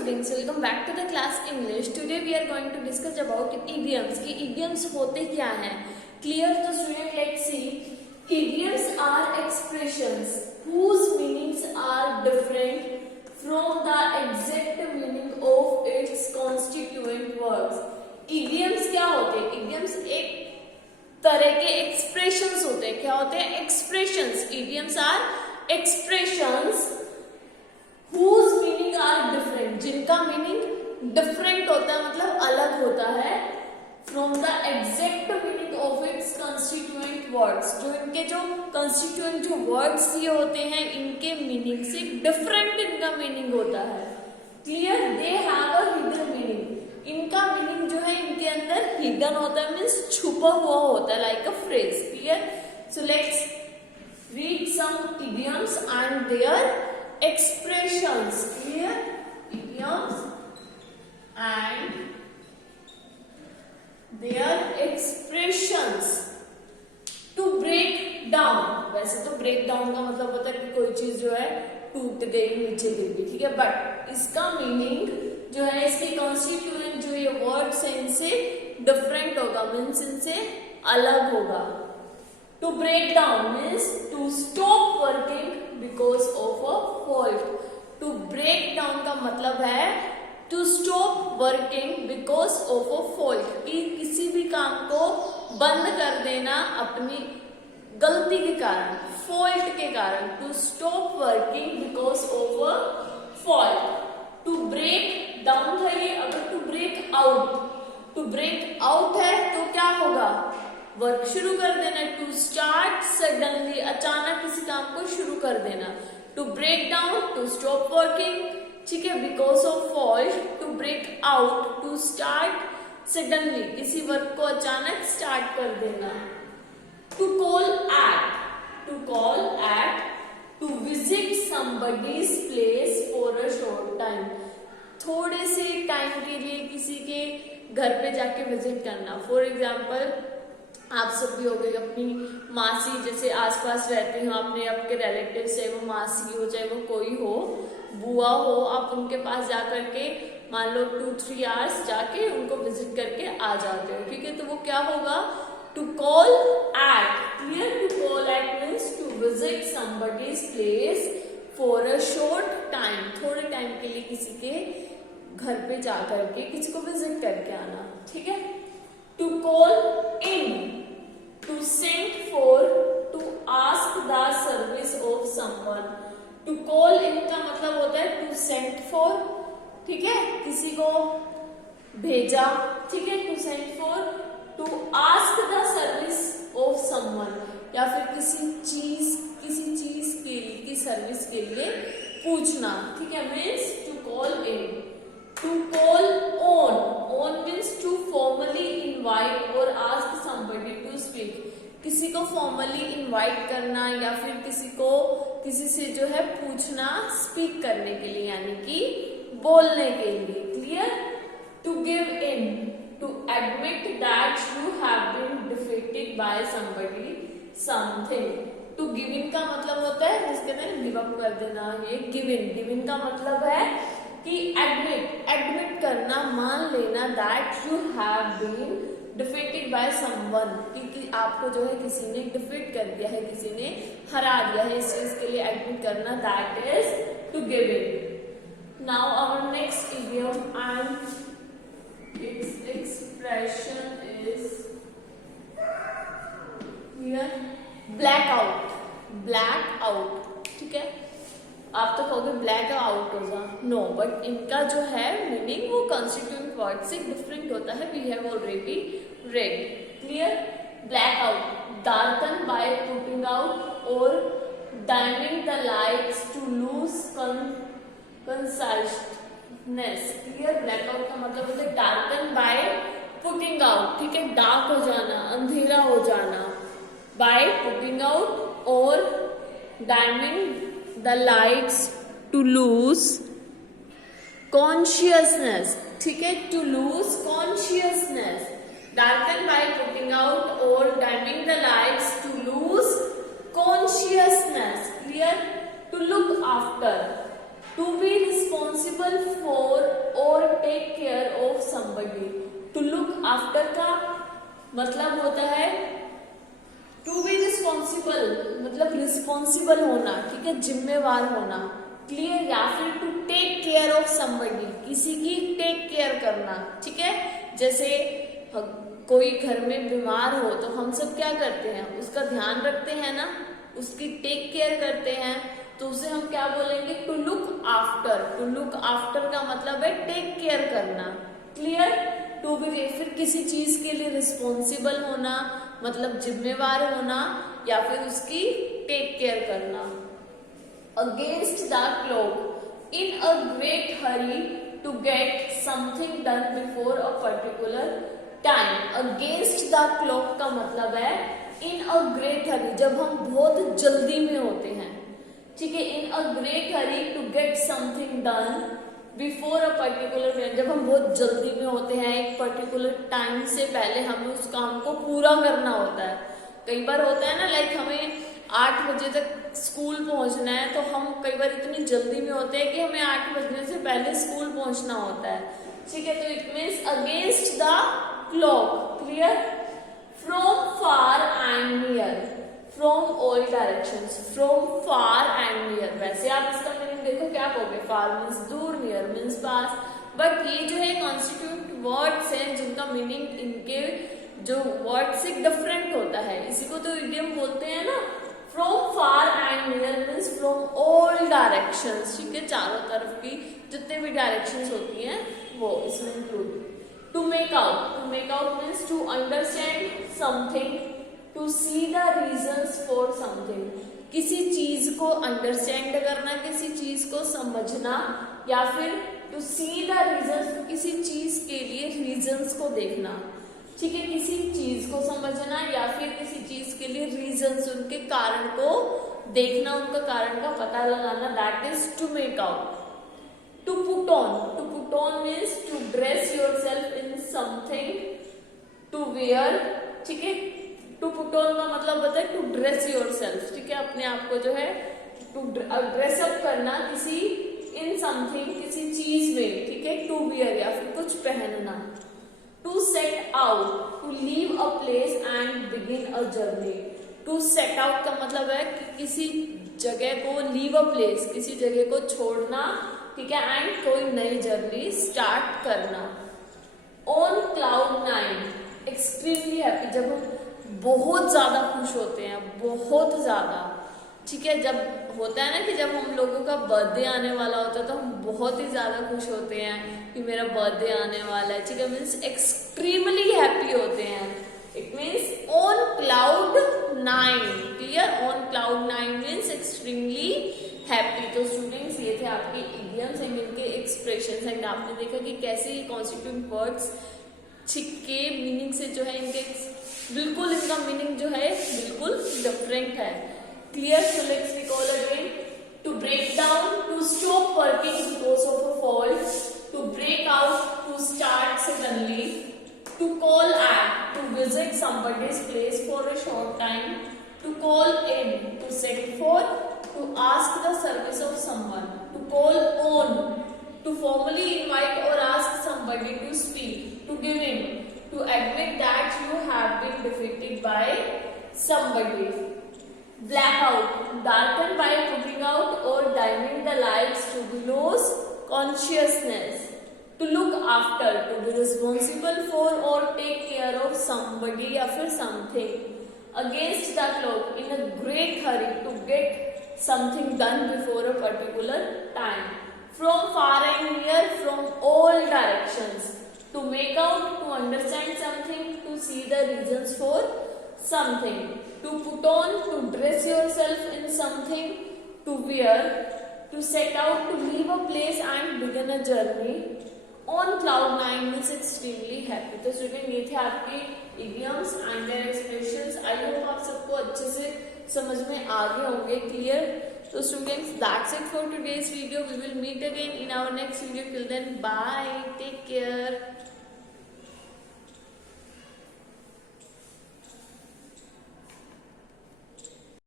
students, welcome back to the class English. Today we are going to discuss about idioms. कि idioms होते क्या हैं? Clear तो student, let's see. Idioms are expressions whose meanings are different from the exact meaning of its constituent words. Idioms क्या होते हैं? Idioms एक तरह के expressions होते हैं. क्या होते हैं? Expressions. Idioms are expressions whose meaning are different, जिनका मीनिंग डिफरेंट होता है, मतलब अलग होता है from the exact meaning of its constituent words. जो इनके जो constituent जो words ये होते हैं, इनके मीनिंग से डिफरेंट इनका मीनिंग होता है. Clear? They have a hidden meaning. इनका मीनिंग जो है इनके अंदर hidden होता है, मीन्स छुपा हुआ होता है, like a phrase. Clear? So let's read some idioms and their expressions. Clear? Idioms and their expressions. To break down. वैसे तो break down का मतलब होता है कि कोई चीज जो है टूट गई, नीचे गिर गई, ठीक है, बट इसका मीनिंग जो है, इसके कॉन्स्टिट्यूएंट जो ये वर्ड्स हैं इनसे डिफरेंट होगा, मीन्स इनसे अलग होगा. To break down means to stop working because of a fault. To break down का मतलब है to stop working because of a fault. कि किसी भी काम को बंद कर देना अपनी गलती के कारण, fault के कारण. To stop working because of a fault. To break down था ये. अगर to break out है तो क्या होगा? वर्क शुरू कर देना. टू स्टार्ट सडनली, अचानक किसी काम को शुरू कर देना. To break down, to stop working, ठीक है, because of fault. To break out, to start suddenly, किसी वर्क को अचानक स्टार्ट कर देना. To call at, to visit somebody's place for a short time. थोड़े से टाइम के लिए किसी के घर पे जाके विजिट करना. फॉर एग्जाम्पल, आप सब भी हो गए, अपनी मासी जैसे आसपास रहते हो, अपने आपके रिलेटिव से, वो मासी हो चाहे वो कोई हो, बुआ हो, आप उनके पास जा करके मान लो 2-3 आवर्स जाके उनको विजिट करके आ जाते हो, ठीक है. तो वो क्या होगा? To call at. Clear? To call at means to visit somebody's place for a short time. थोड़े टाइम के लिए किसी के घर पे जा करके किसी को विजिट करके आना, ठीक है. To call in, to send for, to ask the service of someone. To call in का मतलब होता है to send for, ठीक है, किसी को भेजा, ठीक है. To send for, to ask the service of someone, या फिर किसी चीज के लिए, की सर्विस के लिए पूछना, ठीक है, means to call in. To call on means to formally invite or ask somebody to speak. किसी को formally invite करना या फिर किसी से जो है पूछना, स्पीक करने के लिए, यानी कि बोलने के लिए. Clear? To give in, to admit that you have been defeated by somebody, something. To give in का मतलब होता है जिसके अंदर गिव अप कर देना. ये गिव इन का मतलब है कि एडमिट करना, मान लेना, that you have been defeated by someone, कि आपको जो है किसी ने डिफीट कर दिया है, किसी ने हरा दिया है. इस चीज के लिए एडमिट करना, that is to give in. Now our next idiom and its expression is here black out, ठीक है. आप तो कहोगे ब्लैक आउट होगा, नो, बट इनका जो है मीनिंग वो कॉन्स्टिट्यूएंट वर्ड से डिफरेंट होता है. We have already read. Clear? Black out, darken by putting out or dimming the lights to lose consciousness. Clear? Black out का मतलब होता है डार्कन बाय पुटिंग आउट, ठीक है, डार्क हो जाना, अंधेरा हो जाना. Bye putting out or डाइमिंग the lights to lose consciousness, ठीक है, to lose consciousness. Darken by putting out or dimming the lights to lose consciousness. Clear? To look after, to be responsible responsible for or take care of somebody. To look after का मतलब होता है to be responsible, मतलब responsible होना, ठीक है, जिम्मेवार होना, क्लियर। या फिर to take care of somebody, किसी की टेक केयर करना, ठीक है। जैसे कोई घर में बीमार हो तो हम सब क्या करते हैं, उसका ध्यान रखते हैं ना, उसकी टेक केयर करते हैं, तो उसे हम क्या बोलेंगे, to look after. To look after का मतलब है टेक केयर करना, क्लियर। टू बी, फिर किसी चीज के लिए रिस्पॉन्सिबल होना मतलब जिम्मेवार होना, या फिर उसकी टेक केयर करना। Against the clock, in a great hurry to get something done before a particular time. Against the clock का मतलब है इन अ ग्रेट हरी, जब हम बहुत जल्दी में होते हैं, ठीक है। In a great hurry to get something done before a particular time, जब हम बहुत जल्दी में होते हैं, एक पर्टिकुलर टाइम से पहले हमें उस काम को पूरा करना होता है। कई बार होता है ना, लाइक हमें 8 बजे तक स्कूल पहुंचना है, तो हम कई बार इतनी जल्दी में होते हैं कि हमें 8 बजने से पहले स्कूल पहुंचना होता है, ठीक है। तो it means against the clock, clear. From far and near, from all directions, from far and near. वैसे आप इसका मीनिंग देखो क्या कहोगे, फार मीन्स दूर, नियर मीन्स पास, बट ये जो है कॉन्स्टिट्यूट वर्ड्स हैं जिनका मीनिंग इनके जो वर्ड से डिफरेंट होता है, इसी को तो इडियम बोलते हैं ना। From far and near means from all directions, ठीक है, चारों तरफ की जितने भी डायरेक्शंस होती हैं वो इसमें include. To make out, to make out means to understand something, to see the reasons for something, किसी चीज को अंडरस्टैंड करना, किसी चीज को समझना, या फिर टू सी द रीजंस, किसी चीज के लिए रीजंस को देखना, ठीक है, किसी चीज को समझना या फिर किसी चीज के लिए रीजंस, उनके कारण को देखना, उनका कारण का पता लगाना, that is to make out. To put on, to put on means to dress yourself in something to wear, ठीक है। टू पुट ऑन का मतलब होता है टू ड्रेस योरसेल्फ, ठीक है, अपने आप को जो है टू ड्रेसअप करना किसी इन समथिंग, किसी चीज में, ठीक है, टू वियर या फिर कुछ पहनना। To set out, to leave a place and begin a journey. To set out का मतलब है कि किसी जगह को, लीव अ प्लेस, किसी जगह को छोड़ना, ठीक है, एंड कोई नई जर्नी स्टार्ट करना। On cloud nine, extremely happy, जब हम बहुत ज्यादा खुश होते हैं, बहुत ज्यादा, ठीक है। जब होता है ना कि जब हम लोगों का बर्थडे आने वाला होता है तो हम बहुत ही ज्यादा खुश होते हैं कि मेरा बर्थडे आने वाला है, ठीक है, मीन्स एक्सट्रीमली हैप्पी होते हैं। It means on cloud nine, clear. On cloud nine means extremely happy. तो स्टूडेंट्स ये थे आपके इडियम्स एंड इनके एक्सप्रेशंस, एंड आपने देखा कि कैसे ये कॉन्स्टिट्यूएंट वर्ड्स के मीनिंग से जो है इनके बिल्कुल, इनका मीनिंग जो है बिल्कुल डिफरेंट है, clear. So let's recall again. To break down, to stop working because of a fault, to break out, to start suddenly, to call at, to visit somebody's place for a short time, to call in, to send for, to ask the service of someone, to call on, to formally invite or ask somebody to speak, to give in, to admit that you have been defeated by somebody. Blackout, darken by putting out or dimming the lights to lose consciousness. To look after, to be responsible for or take care of somebody या फिर something. Against the clock, in a great hurry to get something done before a particular time. From far and near, from all directions. To make out, to understand something, to see the reasons for something. To put on, to dress yourself in something, to wear, to set out, to leave a place and begin a journey. On cloud nine means extremely happy. तो student ये थे आपके idioms and their expressions. I hope आप सबको अच्छे से समझ में आ गए होंगे, clear. So students, that's it for today's video. We will meet again in our next video. Till then, bye. Take care.